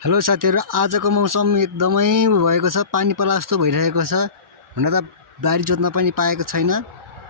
Hello साथीहरु, आजको मौसम एकदमै भएको छ। पानी पर्ला जस्तो भइरहेको छ। हुन त बारी जोत्न पनि पाएको छैन।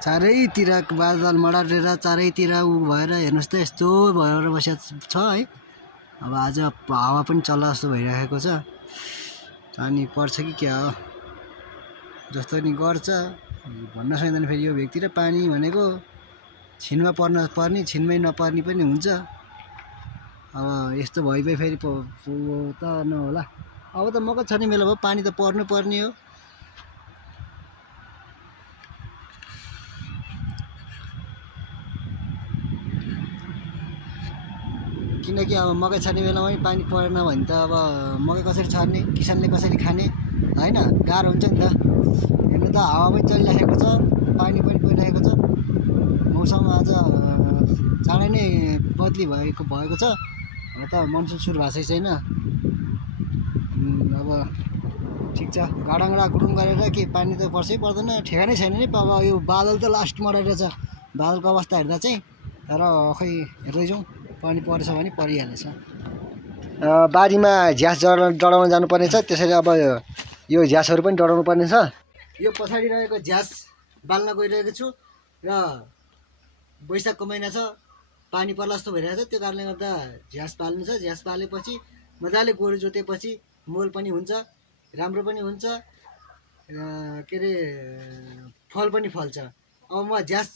चारैतिर बादल मडारेर चारैतिर भएर हेर्नुस् त यस्तो भएर बसेको छ है। अब आज हावा पनि चल्ला जस्तो भइरहेको छ। पानी पर्छ कि क्या हो जस्तो नि गर्छ। भन्न सक्दैन फेरि यो भेगतिर पानी भनेको छिनमा पर्ने छिनमै नपर्ने पनि हुन्छ। अब यस्तो भइ फेरि त नहोला। अब त मकै छर्ने बेला भयो, पानी त पर्ने हो। किनकि अब मकै छर्ने बेलामा पनि पानी परेन भने त अब मकै कसरी छर्ने, किसानले कसरी खाने हैन, गाह्रो हुन्छ नि त। हेर्नु त हावा पनि चलिरहेको छ, पानी पनि परिरहेको छ। मौसम आज चाँडै नै बदली भएको छ। त मनसुन सुरु भएको छैन। अब ठिक छ, गाडाङडा गुडुङ गरेर के पानी त पर्छै पर्दैन, ठेगानै छैन नि। अब यो बादल त लास्टमा रहेछ, बादलको अवस्था हेर्दा चाहिँ। तर खै हेर्दै जाउँ, पानी परेछ भने परिहाल्छ। बारीमा झ्यास डढाउन जानुपर्ने छ, त्यसैले अब यो झ्यासहरू पनि डढाउनु पर्ने छ। यो पछाडि रहेको झ्यास बाल्न गइरहेको छु र वैशाखको महिना छ, पानी पर्ला जस्तो भइरहेको छ। त्यो कारणले गर्दा झ्यास बाल्नु छ। झ्यास बालेपछि मजाले गोरु जोतेपछि मोल पनि हुन्छ, राम्रो पनि हुन्छ, के अरे फल पनि फल्छ। अब म झ्यास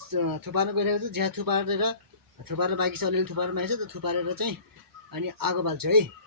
थुपार्न गइरहेको छु। झ्यास थुपारेर बाँकी छ, अलिअलि थुपार्न बाँकी छ। त्यो थुपारेर चाहिँ अनि आगो बाल्छु है।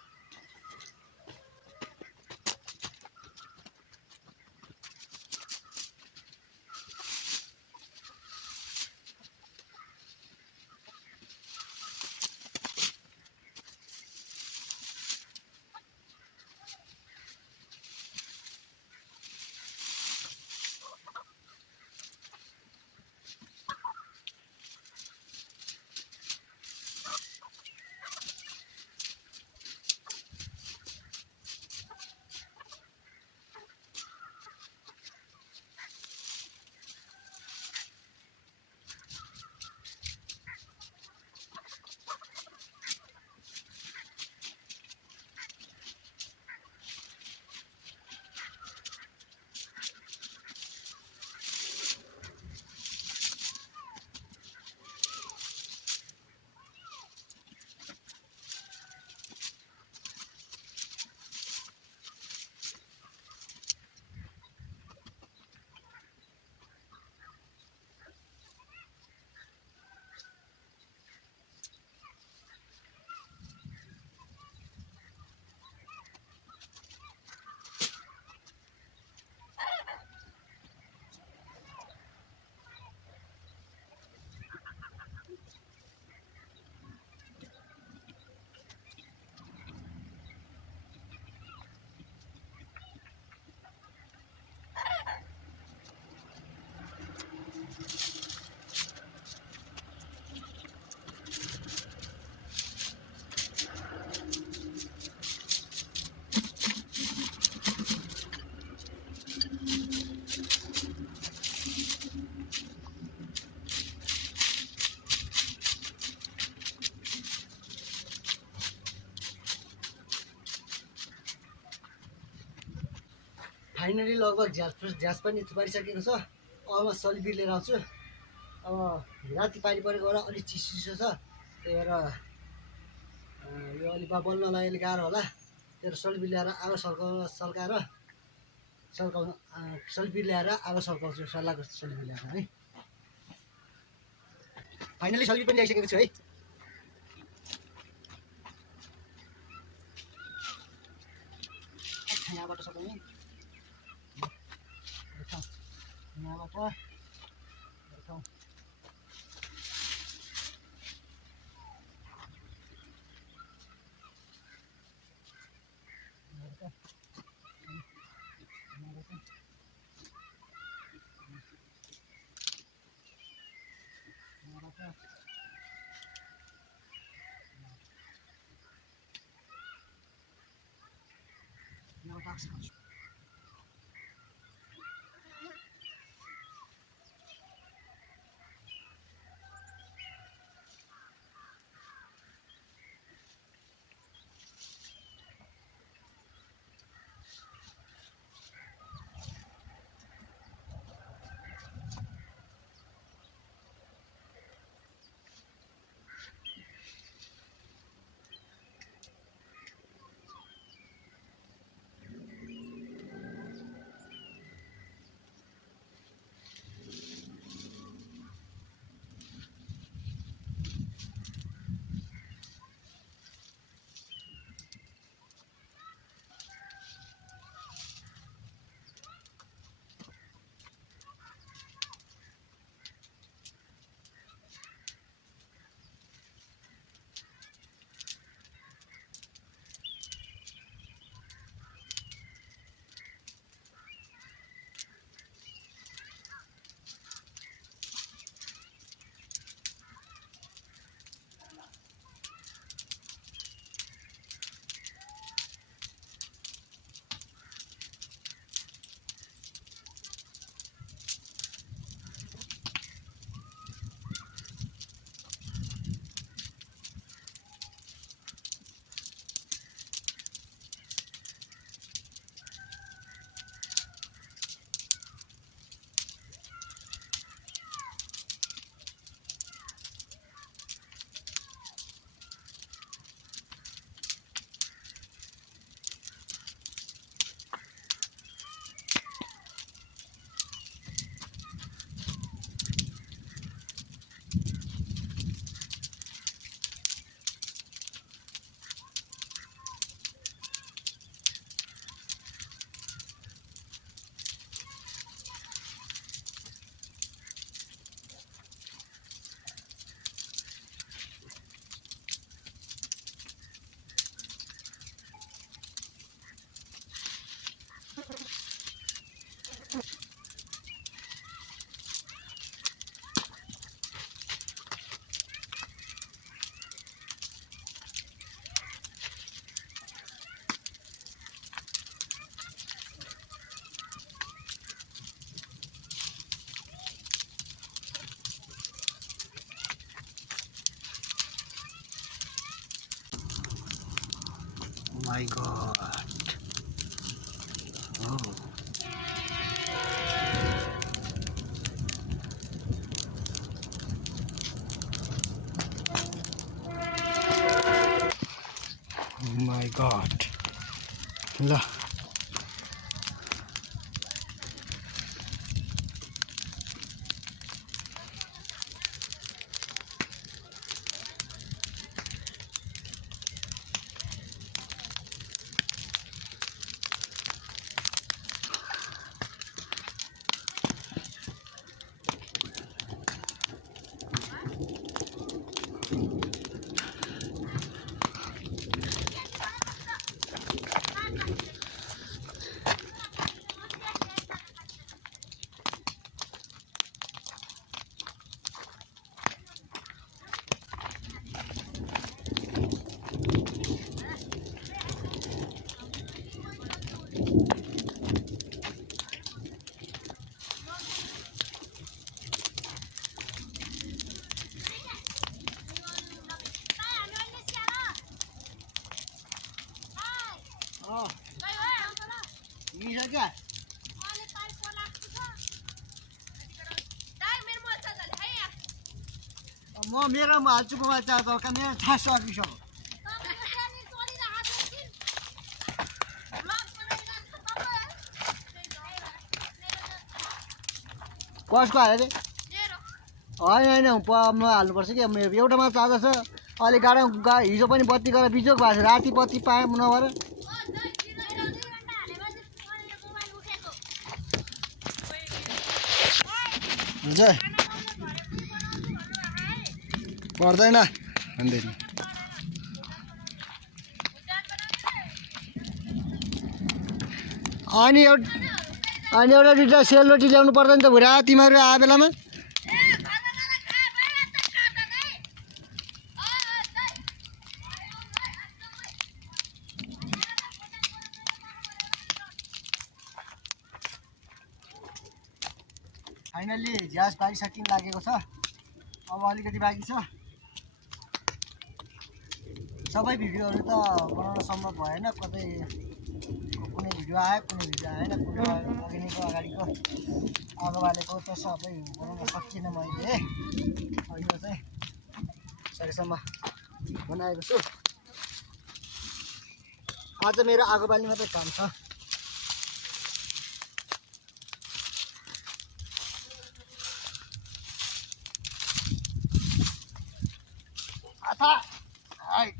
फाइनली लगभग झ्यास पनि थुपारिसकेको छ। अब म सलिबिर लिएर आउँछु। अब राति पानी परेको बेला अलिक चिसो छ, त्यही भएर यो अलिक बल्नलाई अलिक गाह्रो होला। त्यो सलिबिर ल्याएर आगो सलिबिर ल्याएर आगो सल्काउँछु। सल्लाहको सलिबिर ल्याएर है। फाइनली सलिबिर पनि ल्याइसकेको छु है। यहाँबाट सबै यहाँबाट my God oh my god ल म मेरोमा हाल्छु बुबा चार्ज मेरो थाहा सकिसक्यो कसको हाल्यो रे होइन म हाल्नुपर्छ कि मेरो एउटामा चार्जर छ अहिले हिजो पनि बत्ती गरेर बिजोग भएको छ राति बत्ती पाएँ नभएर हुन्छ पर्दैन भन्दैन अनि एउटा दुईवटा सेलरोटी ल्याउनु पर्दैन त भुरा तिमीहरू आए बेलामा फाइनल्ली ग्यास पाकिसकिन लागेको छ अब अलिकति बाँकी छ सबै भिडियोहरू त बनाउन सम्भव भएन कतै कुनै भिडियो आयो कुनै भिडियो आएन कुनै अघिको अगाडिको आगो बालेको त सबै बनाउन सकिएन मैले अहिले चाहिँ सकेसम्म बनाएको छु आज मेरो आगो बाल्ने मात्रै काम छ आता हाय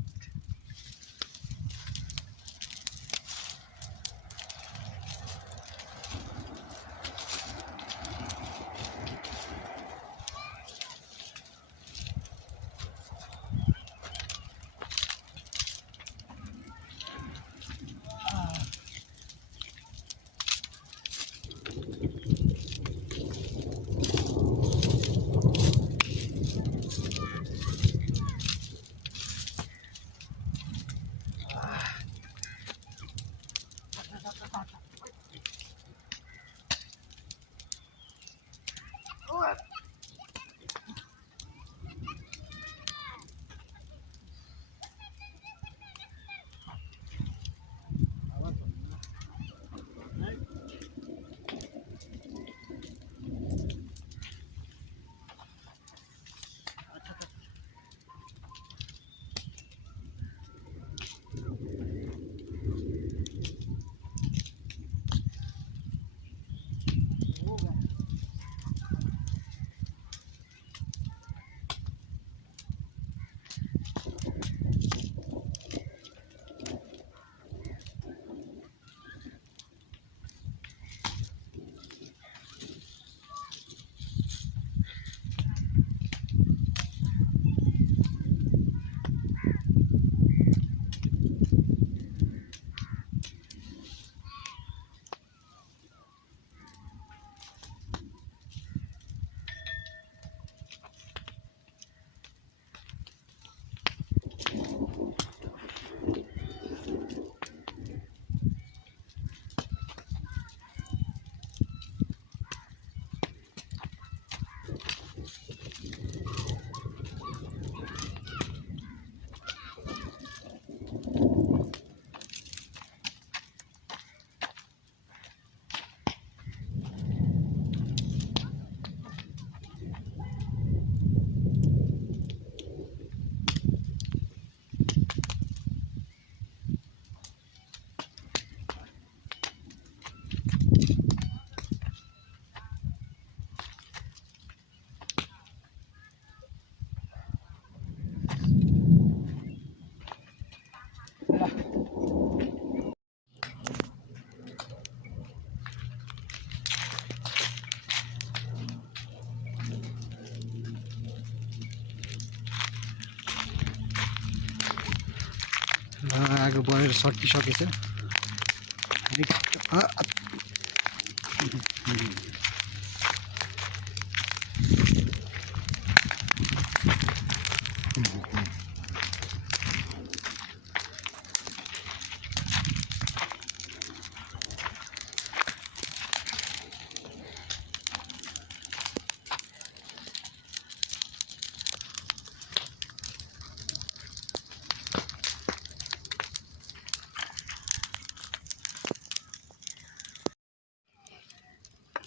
आगो बढेर सकिसकेछ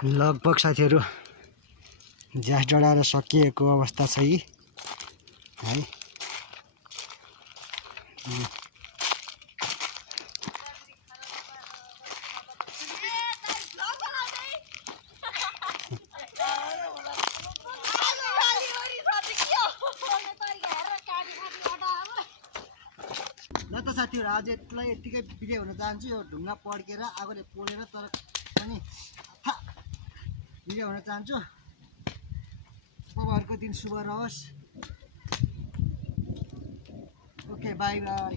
लगभग साथीहरू ग्यास डढाएर सकिएको अवस्था छ यी है। ल त साथीहरू आज यसलाई यतिकै बिदा हुन चाहन्छु। यो ढुङ्गा पड्केर आगोले पोलेर तर पनि बिदा हुन चाहन्छु। तपाईँहरूको दिन शुभ रहोस्। Okay by by.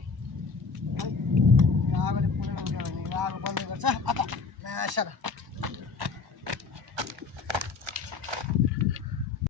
आगोले पोलेर उठ्यो भने आगो बल्ने गर्छ।